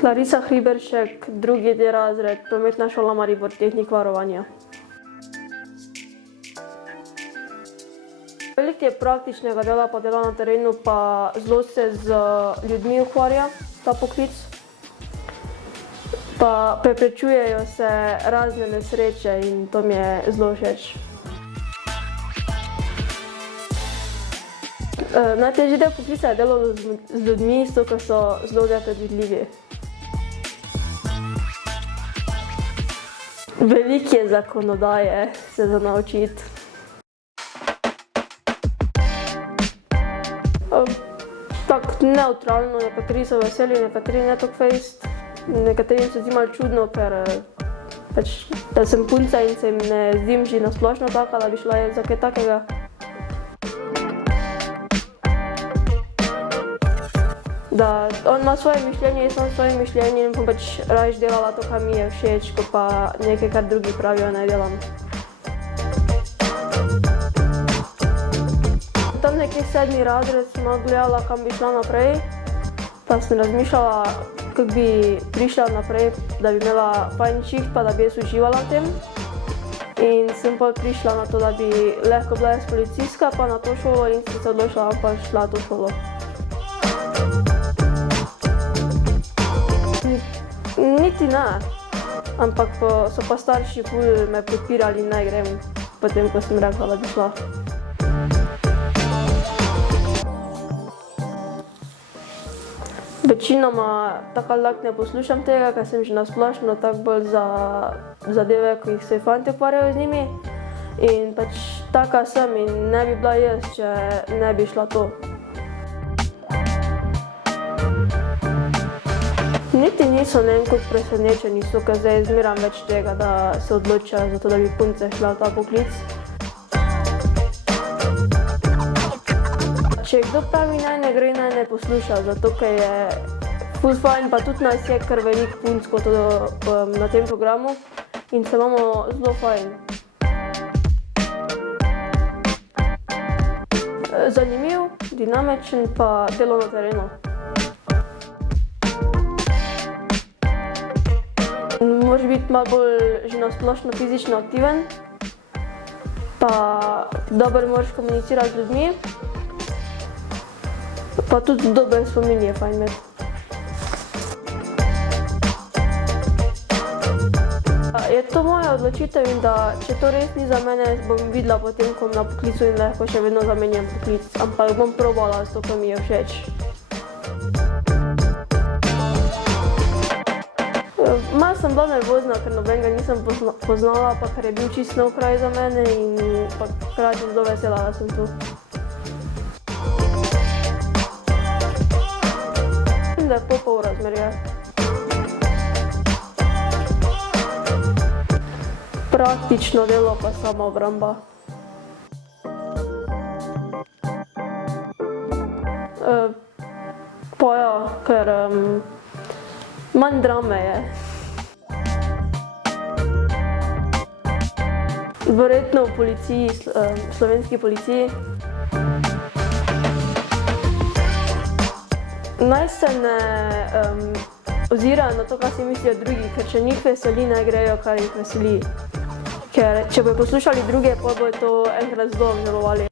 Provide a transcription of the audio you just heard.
Clarisa Hriberšek, 2. razred, prometna šola Maribor, tehnik varovanja. Veliko je praktičnega dela pa dela na terenu, pa zelo se z ljudmi ukvarja ta poklic. Pa preprečujejo se razne nesreče in to mi je zelo všeč. Najtežji del poklica je delo z ljudmi, zato ker so zelo nepredvidljivi. Veliko je zakonodaje se za naučiti. Tako nevtralno, nekateri so veseli, nekateri ne tako fejst. Nekaterim se zdi malo čudno, ker da sem punca in se jim ne zdim že na splošno taka, da bi šla za kaj takega. Da on ima svoje mišljenje, jaz imam svoje mišljenje in bom pač raje delala to, kar mi je všeč, kot pa nekaj, kar drugi pravijo, naj delam. Tam nekje 7. razred sem gledala, kam bi šla naprej, pa sem razmišljala, kako bi prišla naprej, da bi imela fajn čiht, pa da bi jaz uživala v tem. In sem pa prišla na to, da bi lahko bila jaz policistka, pa na to šolo in sem se odločila, da bom pa šla to šolo. Niti ne, ampak so pa starši ful me podpirali, naj grem, potem ko sem rekla, da bi šla. Večinoma tako ali tako ne poslušam tega, ker sem že na splošno tako bolj za zadeve, ko jih se fantje ukvarjajo z njimi. In pač taka sem in ne bi bila jaz, če ne bi šla to. Niti niso ne vem koliko presenečeni so, ker zdaj zmeram več tega, da se odločajo za to, da bi punce šla v ta poklic. Če kdo pravi naj ne gre, naj ne posluša, zato ker je ful fajn, pa tudi nas je kar veliko punc kot na tem programu in se imamo zelo fajn. Zanimiv, dinamičen pa delo na terenu. Moraš biti malo bolj že na splošno fizično aktiven, pa dobro moraš komunicirati z ljudmi, pa tudi dober spomin je fajn imeti. Je to moja odločitev in da če to res ni za mene, bom videla potem, ko bom na poklicu in lahko še vedno zamenjam poklic, ampak bom probala s to, kar mi je všeč. Malo sem bila nervozna, ker nobenega nisem poznala, pa ker je bil čisto nov kraj za mene in pa hkrati zelo vesela, da sem tu. Mislim, da je pol razmerje. Praktično delo pa samoobramba. Pa ja, ker manj drame je. Verjetno v policiji, slovenski policiji. Naj se ne ozirajo na to, kaj si mislijo drugi, ker če njih veseli, naj grejo, kar jih veseli. Ker če bojo poslušali druge, potem bojo to enkrat zelo obžalovali.